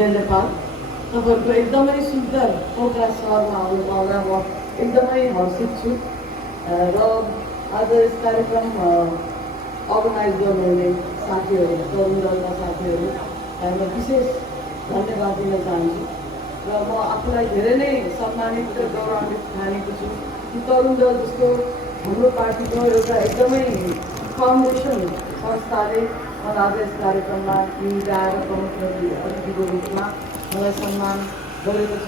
जय नेपाल। तपाईँहरूको एकदमै सुन्दर पोखरा सहरमा आउनु पाउँदा म एकदमै हर्षित छु र आज यस कार्यक्रम अर्गनाइज गर्नुहुने साथीहरू, तरुण दलका साथीहरूलाई म विशेष धन्यवाद दिन चाहन्छु र म आफूलाई धेरै नै सम्मानित र गौरवान्वित ठानेको छु कि तरुण दल जस्तो हाम्रो पार्टीको एउटा एकदमै फाउन्डेसन संस्थाले मलाई आज यस कार्यक्रममा निम्ताएर प्रमुख अतिथिको रूपमा मलाई सम्मान गरेको छ।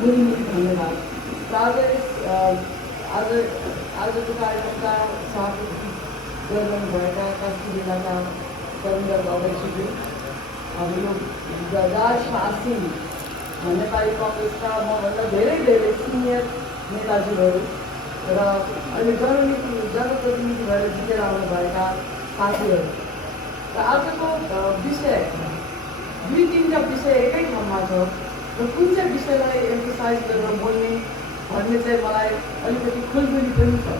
मुरी धन्यवाद। र आजको कार्यक्रमका साथ गर्नुभएका कास्की जिल्लाका तरुण दल अध्यक्षज्यू, यो राज आसिम नेपाली कङ्ग्रेसका मभन्दा धेरै सिनियर नेताजीहरू र अहिले जनप्रतिनिधि भएर जितेर आउनुभएका साथीहरू र आजको विषय 2-3टा विषय एकै ठाउँमा छ र कुन चाहिँ विषयलाई एम्फसाइज गरेर बोल्ने भन्ने चाहिँ मलाई अलिकति खुलबुली पनि छ।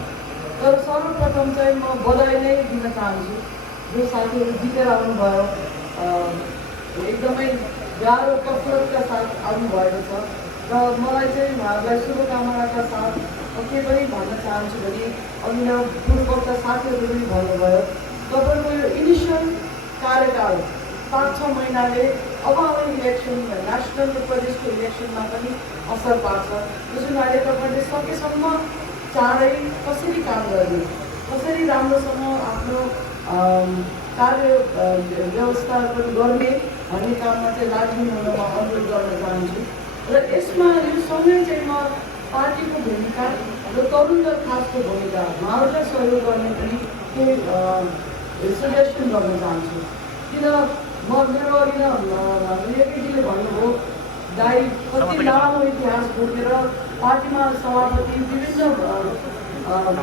तर सर्वप्रथम चाहिँ म बधाई नै दिन चाहन्छु जो साथीहरू जितेर आउनुभयो, एकदमै गाह्रो कसरतका साथ आउनुभएको छ र मलाई चाहिँ उहाँहरूलाई शुभकामनाका साथ के पनि भन्न चाहन्छु भने अघि पूर्वका साथीहरू पनि भन्नुभयो, तपाईँको यो इनिसियल कार्यकाल 5-6 महिनाले अब आउने इलेक्सन, नेसनल र प्रदेशको इलेक्सनमा पनि असर पार्छ। त्यस हुनाले तपाईँले सकेसम्म चाँडै कसरी काम गर्ने, कसरी राम्रोसँग आफ्नो कार्य व्यवस्थापन गर्ने भन्ने काममा चाहिँ लाग्नु हुन म अनुरोध गर्न चाहन्छु। र यसमा यो सँगै चाहिँ म पार्टीको भूमिका र तरुण दल खासको भूमिका, उहाँहरूलाई सहयोग गर्ने पनि केही सजेसन गर्न चाहन्छु। किन मेरो अघि एकेजीले भन्नुभयो, दाइ कति लामो इतिहास बोकेर पार्टीमा सभापति विभिन्न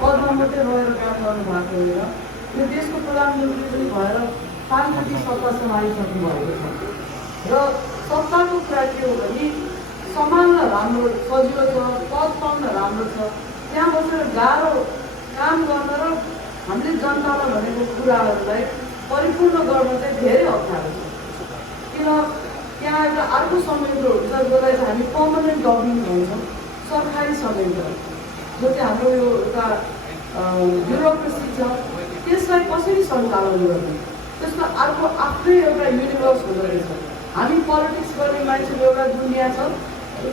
पदमा मात्रै रहेर काम गर्नुभएको होइन, यो देशको प्रधानमन्त्री पनि भएर 5 कोटी सत्ता सम्हालिसक्नु भएको छ। र सत्ताको कुरा के हो भने सम्हाल्न राम्रो सजिलो छ, पद पाउन राम्रो छ, त्यहाँ बसेर गाह्रो काम गर्न र हामीले जनतालाई भनेको कुराहरूलाई परिपूर्ण गर्न चाहिँ धेरै अप्ठ्यारो छ। किन त्यहाँ एउटा अर्को संयन्त्र हुन्छ जसलाई चाहिँ हामी पर्मानेन्ट गभर्निङ भन्छौँ, सरकारी संयन्त्र, जो चाहिँ हाम्रो यो एउटा ब्युरोक्रेसी छ, त्यसलाई कसरी सञ्चालन गर्ने, त्यसमा अर्को आफ्नै एउटा युनिभर्स हुँदो रहेछ। हामी पोलिटिक्स गर्ने मान्छेको एउटा दुनियाँ छ,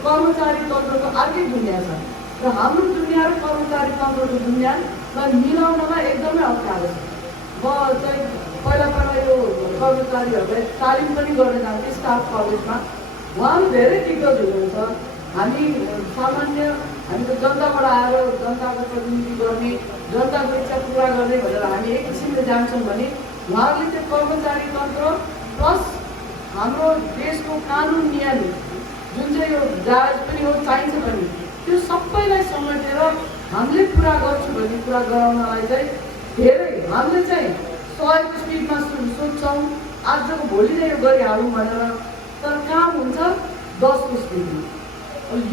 कर्मचारी तन्त्रको अर्कै दुनियाँ छ र हाम्रो दुनियाँ र कर्मचारी तन्त्रको दुनियाँलाई मिलाउनमा एकदमै अप्ठ्यारो छ। म चाहिँ पहिला यो कर्मचारीहरूलाई तालिम पनि गर्न जान्थेँ स्टाफ कलेजमा, उहाँहरू धेरै दिग्गज हुनुहुन्छ। हामी सामान्य हामीले जनताबाट आएर जनताको प्रतिनिधि गर्ने, जनताको इच्छा पुरा गर्ने भनेर हामी एक किसिमले जान्छौँ भने उहाँहरूले चाहिँ कर्मचारी तन्त्र प्लस हाम्रो देशको कानुन नियम जुन चाहिँ यो जायज पनि हो, चाहिन्छ पनि, त्यो सबैलाई समेटेर हामीले पुरा गर्छु भन्ने कुरा गराउनलाई चाहिँ धेरै हामीले चाहिँ 100को स्पिडमा सोच्छौँ, आजको भोलि नै यो गरिहालौँ भनेर, तर काम हुन्छ 10को स्पिडमा।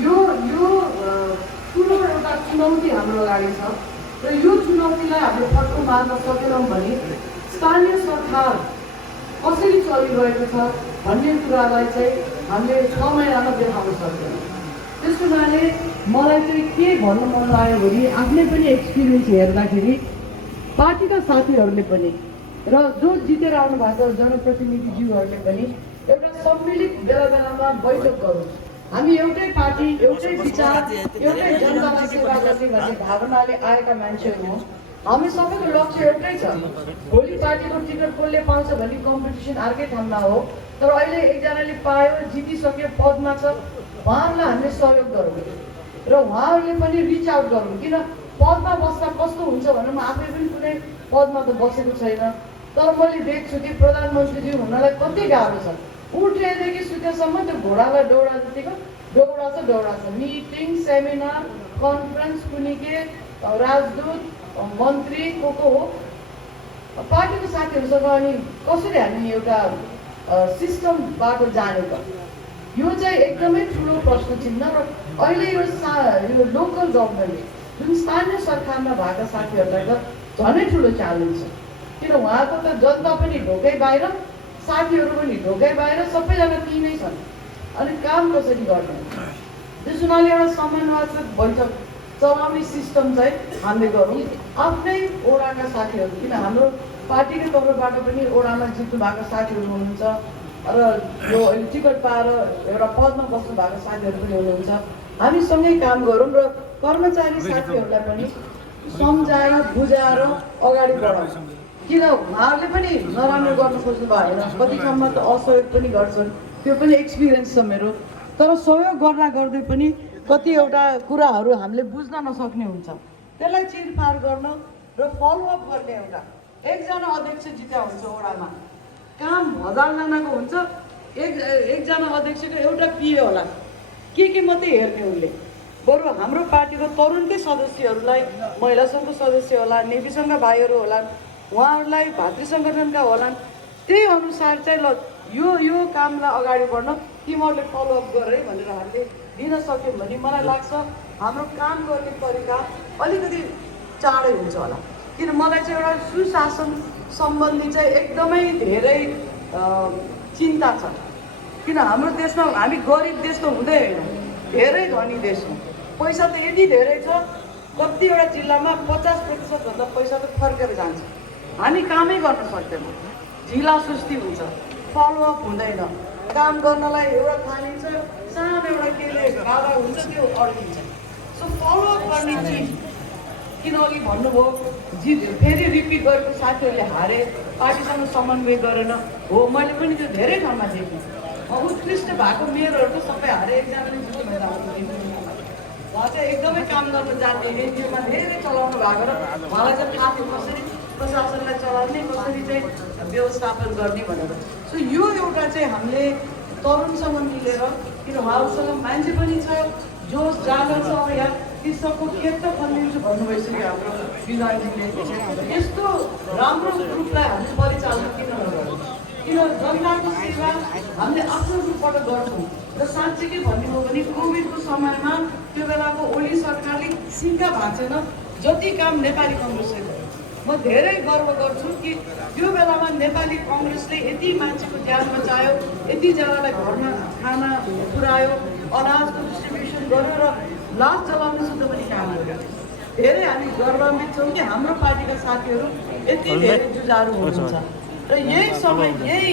यो ठुलो एउटा चुनौती हाम्रो अगाडि छ र यो चुनौतीलाई हामीले फटको मार्न सकेनौँ भने स्थानीय सरकार कसरी चलिरहेको छ भन्ने कुरालाई चाहिँ हामीले 6 महिनामा देखाउन सक्दैनौँ। त्यस हुनाले मलाई चाहिँ के भन्नु मन लाग्यो भने आफ्नै पनि एक्सपिरियन्स हेर्दाखेरि पार्टीका साथीहरूले पनि र जो जितेर आउनु भएको जनप्रतिनिधिज्यूहरूले पनि एउटा सम्मिलित बेला बैठक गरौँ। हामी एउटै पार्टी, एउटै विचार, एउटै जनतालाई सेवा गर्ने भन्ने भावनाले आएका मान्छेहरू हौँ। हामी सबैको लक्ष्य एउटै छ। भोलि पार्टीको टिकट कसले पाउँछ भन्ने कम्पिटिसन अर्कै ठाउँमा हो, तर अहिले एकजनाले पायो, जितिसक्यो, पदमा छ, उहाँहरूलाई हामीले सहयोग गरौँ र उहाँहरूले पनि रिच आउट गरौँ। किन पदमा बस्दा कस्तो हुन्छ भने म आफै पनि कुनै पदमा त बसेको छैन, तर मैले देख्छु कि प्रधानमन्त्रीजी हुनलाई कति गाह्रो छ। उठेदेखि सुतेसम्म त्यो घोडालाई दौडा जतिको दौडा छ। मिटिङ, सेमिनार, कन्फरेन्स, कुनै के राजदूत, मन्त्री को हो, पार्टीको साथीहरूसँग अनि कसरी हामी एउटा सिस्टमबाट जाने त, यो चाहिँ एकदमै ठुलो प्रश्न चिन्ह। र अहिले यो लोकल गभर्मेन्ट जुन स्थानीय सरकारमा भएका साथीहरूलाई त झनै ठुलो च्यालेन्ज छ। किन उहाँको त जनता पनि ढोकै बाहिर, साथीहरू पनि ढोकै बाहिर सबैजना ती नै छन्। अनि काम कसरी गर्ने त्यस हुनाले एउटा समन्वयक बैठक चलाउने सिस्टम चाहिँ हामीले गरौँ। आफ्नै ओडाका साथीहरू, किन हाम्रो पार्टीकै तर्फबाट पनि ओडामा जित्नु भएको साथीहरू हुनुहुन्छ र यो अहिले टिकट पाएर एउटा पदमा बस्नु भएको साथीहरू पनि हुनुहुन्छ। हामी सँगै काम गरौँ र कर्मचारी साथीहरूलाई पनि सम्झाएर बुझाएर अगाडि बढाउँ। किन उहाँहरूले पनि नराम्रो गर्न खोज्नु भएन, कति ठाउँमा त असहयोग पनि गर्छन्, त्यो पनि एक्सपिरियन्स छ मेरो। तर सहयोग गर्दा गर्दै पनि कतिवटा कुराहरू हामीले बुझ्न नसक्ने हुन्छ। त्यसलाई चिरफार गर्न र फलोअप गर्ने एउटा एकजना अध्यक्ष जित्या हुन्छ ओडामा, काम 1000जनाको हुन्छ, एकजना अध्यक्षको एउटा पिए होला, के मात्रै हेर्ने उनले। बरु हाम्रो पार्टीको तरुणकै सदस्यहरूलाई, महिला सङ्घको सदस्य होला, नेवी सङ्घका भाइहरू होलान्, उहाँहरूलाई भातृ सङ्गठनका होलान्, त्यही अनुसार चाहिँ ल यो कामलाई अगाडि बढ्न तिमीहरूले फलोअप गर है भनेर हामीले दिन सक्यौँ भने मलाई लाग्छ हाम्रो काम गर्ने तरिका अलिकति चाँडै हुन्छ होला। किन मलाई चाहिँ एउटा सुशासन सम्बन्धी चाहिँ एकदमै धेरै चिन्ता छ। किन हाम्रो देशमा हामी गरिब देश त हुँदै होइन, धेरै धनी देश हो। पैसा त यति धेरै छ, कतिवटा जिल्लामा 50% पैसा त फर्केर जान्छ। हामी कामै गर्न सक्दैनौँ, ढिला सुस्ती हुन्छ, फलोअप हुँदैन। काम गर्नलाई एउटा थालिन्छ, सानो एउटा केले बाधा हुन्छ, त्यो अड्किन्छ। सो फलोअप गर्ने चिज, किन अघि भन्नुभयो फेरि रिपिट गरेको साथीहरूले हारे, पार्टीसँग समन्वय गरेन हो, मैले पनि त्यो धेरै ठाउँमा देखेँ। उत्कृष्ट भएको मेयरहरू त सबै हारे, एकजनाले जित्नु भएर उहाँ चाहिँ एकदमै काम गर्न जान्ने, एनजिओमा धेरै चलाउनु भएको र उहाँलाई चाहिँ थाहा थियो कसरी प्रशासनलाई चलाउने, कसरी चाहिँ व्यवस्थापन गर्ने भनेर। सो यो एउटा चाहिँ हामीले तरुणसँग मिलेर, किन उहाँहरूसँग मान्छे पनि छ, जोस जागर छ, यहाँ कृषकको खेत त खनिदिन्छु भन्नुभइसक्यो हाम्रो विधायकजीले। यस्तो राम्रो रूपलाई हामीले परिचालन किन नगर्छौँ? किन जनताको सेवा हामीले आफ्नो रूपबाट गर्छौँ। र साँच्चीकै भन्नुभयो भने कोभिडको समयमा त्यो बेलाको ओली सरकारले सिक्का भाँचेन जति काम नेपाली कङ्ग्रेसले गर्यो। म धेरै गर्व गर्छु कि त्यो बेलामा नेपाली कङ्ग्रेसले यति मान्छेको ज्यान बचायो, यतिजनालाई घरमा खाना पुर्यायो, अनाजको डिस्ट्रिब्युसन गर्यो र लास जलाउने सुध पनि काम गर्यो। धेरै हामी गर्वान्वित छौँ कि हाम्रो पार्टीका साथीहरू यति धेरै जुझारु हुनुहुन्छ। र यही समय यही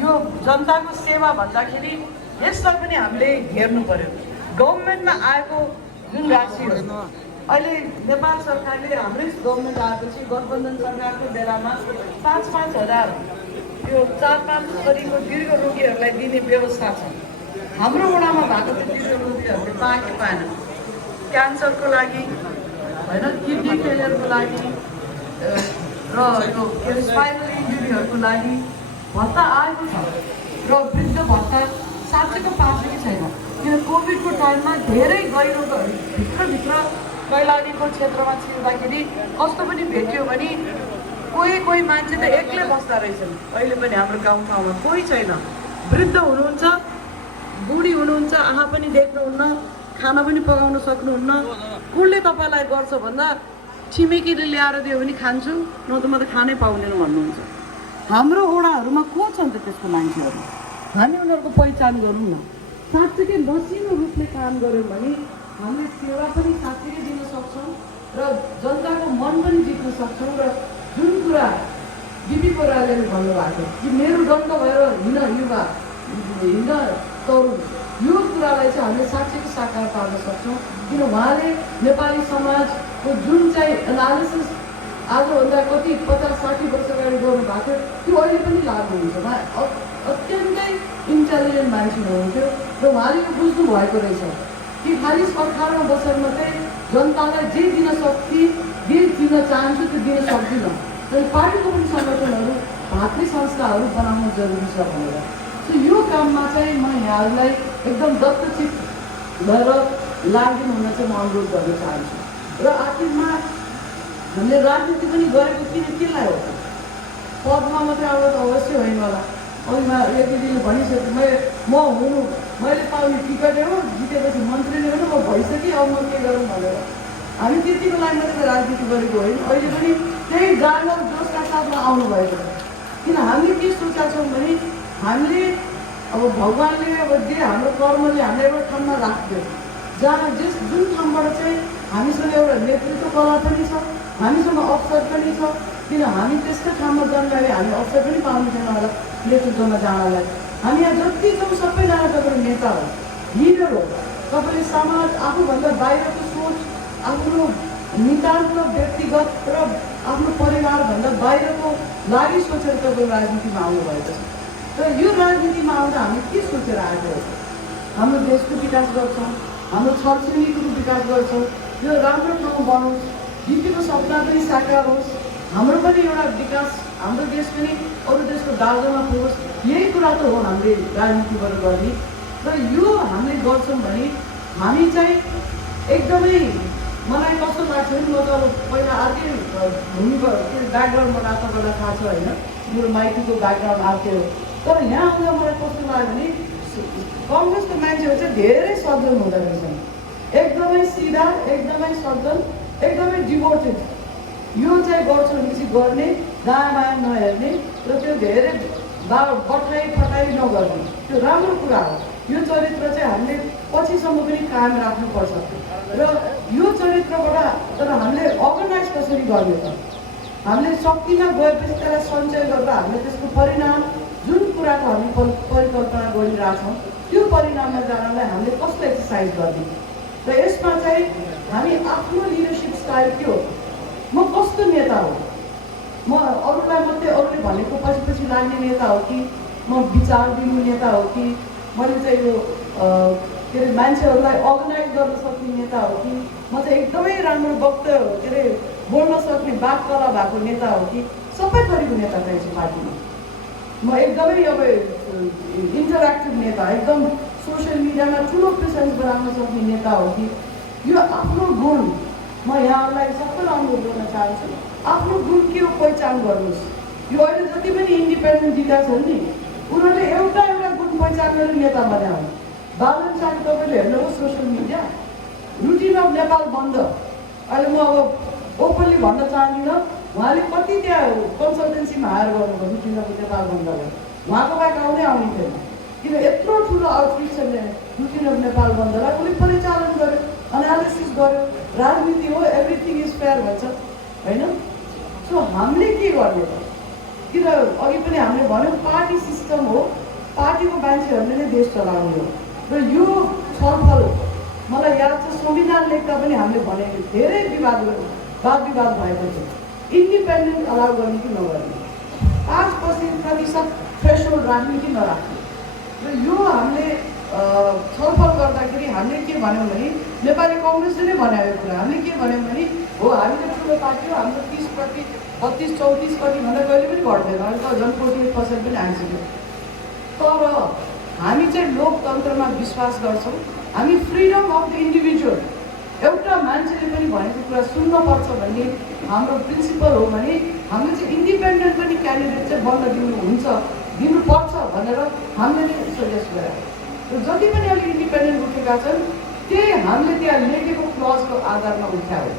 यो जनताको सेवा भन्दाखेरि यसलाई पनि हामीले हेर्नु पर्यो। गभर्मेन्टमा आएको जुन राशिहरू अहिले नेपाल सरकारले हाम्रै गभर्मेन्ट आएपछि गठबन्धन सरकारको बेलामा 5-5 हजार यो 4-5 गरीको दीर्घ रोगीहरूलाई दिने व्यवस्था छ। हाम्रो वडामा भएको चाहिँ दीर्घ रोगीहरूले पाएन। क्यान्सरको लागि होइन, किडनी फेलियरको लागि र यो स्पाइनल इन्जुरीहरूको लागि भत्ता आएको छ र वृद्ध भत्ता साँच्चैको पाएको छैन। किन कोभिडको टाइममा धेरै गहिरो भित्रभित्र कैलालीको क्षेत्रमा छिर्दाखेरि कस्तो पनि भेट्यो भने कोही मान्छे त एक्लै बस्दा रहेछन्। अहिले पनि हाम्रो गाउँठाउँमा कोही छैन, वृद्ध हुनुहुन्छ, बुढी हुनुहुन्छ, आँखा पनि देख्नुहुन्न, खाना पनि पकाउन सक्नुहुन्न। कसले तपाईँलाई गर्छ भन्दा छिमेकीले ल्याएर दियो भने खान्छु, न त म त खानै पाउँदैन भन्नुहुन्छ। हाम्रो ओडाहरूमा को छन् त त्यसको मान्छेहरू? हामी उनीहरूको पहिचान गरौँ न। साँच्चीकै मसिनो रूपले काम गऱ्यौँ भने हामीले सेवा पनि साँच्चीकै दिन सक्छौँ र जनताको मन पनि जित्न सक्छौँ। र जुन कुरा बिपी कोइरालाले भन्नुभएको कि मेरो दण्ड भएर युवा हिँड्न तरुण, यो कुरालाई चाहिँ हामीले साँच्चीकै साकार पार्न सक्छौँ। किन उहाँले नेपाली समाजको जुन चाहिँ एनालिसिस आजभन्दा कति 50-60 वर्ष अगाडि गर्नुभएको त्यो अहिले पनि लागु हुन्छ। उहाँ अत्यन्तै इन्टेलिजेन्ट मान्छे हुनुहुन्थ्यो र उहाँले यो बुझ्नु भएको रहेछ कि खालि सरकारमा बसेर मात्रै जनतालाई जे दिन सक्थे, जे दिन चाहन्छु त्यो दिन सक्दिनँ। तर पार्टीको पनि सङ्गठनहरू, भातृ संस्थाहरू बनाउन जरुरी छ भनेर। सो यो काममा चाहिँ म यहाँहरूलाई एकदम दत्तचित भएर लागिदिनु हुन चाहिँ म अनुरोध गर्न चाहन्छु। र आखिरमा हामीले राजनीति पनि गरेको केलाई हो? पदमा मात्रै आउनु त अवश्य होइन होला। अघिमा एक दिदीले भनिसक्यो मैले पाउने टिकटै हो, जितेपछि मन्त्री नै हो, म भइसकेँ, अब म के गरौँ भनेर। हामी त्यतिको लागि मात्रै राजनीति गरेको होइन, अहिले पनि त्यही जागर जोसका साथमा आउनुभएको छ। किन हामीले के सोचेका छौँ भने हामीले अब भगवान्ले अब जे हाम्रो कर्मले हामीलाई एउटा ठाउँमा राख्यो, जहाँ जुन ठाउँबाट चाहिँ हामीसँग एउटा नेतृत्व कला पनि छ, हामीसँग अवसर पनि छ। किन हामी त्यस्तो ठाउँमा जन्मायो हामी अवसर पनि पाउने छैन होला नेतृत्वमा जानलाई। हामी यहाँ जति छौँ सबैजना तपाईँको नेता हो, लिडर हो। तपाईँले समाज आफूभन्दा बाहिरको सोच, आफ्नो नितान्त व्यक्तिगत र आफ्नो परिवारभन्दा बाहिरको लागि सोचेर तपाईँ राजनीतिमा आउनुभएको छ। र यो राजनीतिमा आउँदा हामी के सोचेर आएको हो? हाम्रो देशको विकास गर्छौँ, हाम्रो छरछिमेकीको विकास गर्छौँ, यो राम्रो ठाउँ बनोस्, दिदीको सपना पनि साकार होस्, हाम्रो पनि एउटा विकास, हाम्रो देश पनि अरू देशको दार्जामा पुगोस्। यही कुरा त हो हामीले राजनीतिबाट गर्ने। र यो हामीले गर्छौँ भने हामी चाहिँ एकदमै, मलाई कस्तो लाग्छ भने म त अब पहिला अर्कै भूमिबाट ब्याकग्राउन्डबाट तपाईँलाई थाहा छ होइन, मेरो माइतीको ब्याकग्राउन्ड अर्कै हो। तर यहाँ आउँदा मलाई कस्तो लाग्यो भने कङ्ग्रेसको मान्छेहरू चाहिँ धेरै सज्जन हुँदो रहेछन्, एकदमै सिधा, एकदमै सज्जन, एकदमै डिभोटेड। यो चाहिँ गर्छु भनेपछि गर्ने, दायाँ बायाँ नहेर्ने र त्यो धेरै बठाइ फटाइ नगर्ने, त्यो राम्रो कुरा हो। यो चरित्र चाहिँ हामीले पछिसम्म पनि कायम राख्नुपर्छ। र यो चरित्रबाट तर हामीले अर्गनाइज कसरी गर्ने त? हामीले शक्तिमा गएपछि त्यसलाई सञ्चय गर्दा हामीले त्यसको परिणाम, जुन कुराको हामी परिकल्पना गरिरहेछौँ त्यो परिणाममा जानलाई हामीले कस्तो एक्सर्साइज गर्ने? र यसमा चाहिँ हामी आफ्नो लिडरसिप स्टाइल के हो, म कस्तो नेता हो, म अरूलाई मात्रै अरूले भनेको पछि पछि लाग्ने नेता हो कि म विचार दिने नेता हो कि मैले चाहिँ यो के अरे मान्छेहरूलाई अर्गनाइज गर्न सक्ने नेता हो कि म चाहिँ एकदमै राम्रो वक्तव्य के अरे बोल्न सक्ने वाक्कला भएको नेता हो कि सबै थरीको नेता चाहिन्छ पार्टीमा। म एकदमै अब इन्टरेक्टिभ नेता, एकदम सोसियल मिडियामा ठुलो प्रेजेन्स बनाउन सक्ने नेता हो कि यो आफ्नो गुण म यहाँहरूलाई सबैलाई अनुरोध गर्न चाहन्छु, आफ्नो गुण के हो पहिचान गर्नुहोस्। यो अहिले जति पनि इन्डिपेन्डेन्ट जिल्ला छन् नि उनीहरूले एउटा गुण पहिचान गरेर नेता बनायो। बालन शाहको तपाईँले हेर्नुहोस् social media, routine of Nepal बन्द। अहिले म अब ओपनली भन्न चाहदिनँ, उहाँले कति त्यहाँ कन्सल्टेन्सीमा हायर गर्नुभयो रुटिन अफ नेपाल बन्दलाई, उहाँको बाहेक आउने थिएन। किन यत्रो ठुलो आउटरिच छ रुटिन अफ नेपाल बन्दलाई उसले परिचालन गर्यो, एनालिसिस गर्यो। राजनीति हो, एभ्रिथिङ इज फेयर भन्छ होइन। सो हामीले के गर्ने त? किन अघि पनि हामीले भन्यौँ पार्टी सिस्टम हो, पार्टीको मान्छेहरूले नै देश चलाउने हो। र यो छलफल मलाई याद छ संविधान लेख्दा पनि हामीले भनेको धेरै वाद विवाद भएको थियो, इन्डिपेन्डेन्ट अलाउ गर्ने कि नगर्ने, 5% थ्रेसहोल्ड राख्ने कि नराख्ने। र यो हामीले छलफल गर्दाखेरि हामीले के भन्यौँ भने नेपाली कङ्ग्रेसले नै बनायो कुरा। हामीले के भन्यौँ भने हो हामीले ठुलो पार्टी हो, हाम्रो 30%, 32-34 कति भन्दा कहिले पनि घट्दैन, अहिले त झन् 48% पनि आइसक्यो। तर हामी चाहिँ लोकतन्त्रमा विश्वास गर्छौँ, हामी फ्रिडम अफ द इन्डिभिजुअल, एउटा मान्छेले पनि भनेको कुरा सुन्नुपर्छ भन्ने हाम्रो प्रिन्सिपल हो भने हामीले चाहिँ इन्डिपेन्डेन्ट पनि क्यान्डिडेट चाहिँ बन्न दिनुपर्छ भनेर हामीले नै सजेस्ट गरायौँ। र जति पनि अहिले इन्डिपेन्डेन्ट उठेका छन् त्यही हामीले त्यहाँ लेखेको क्लजको आधारमा उठायो।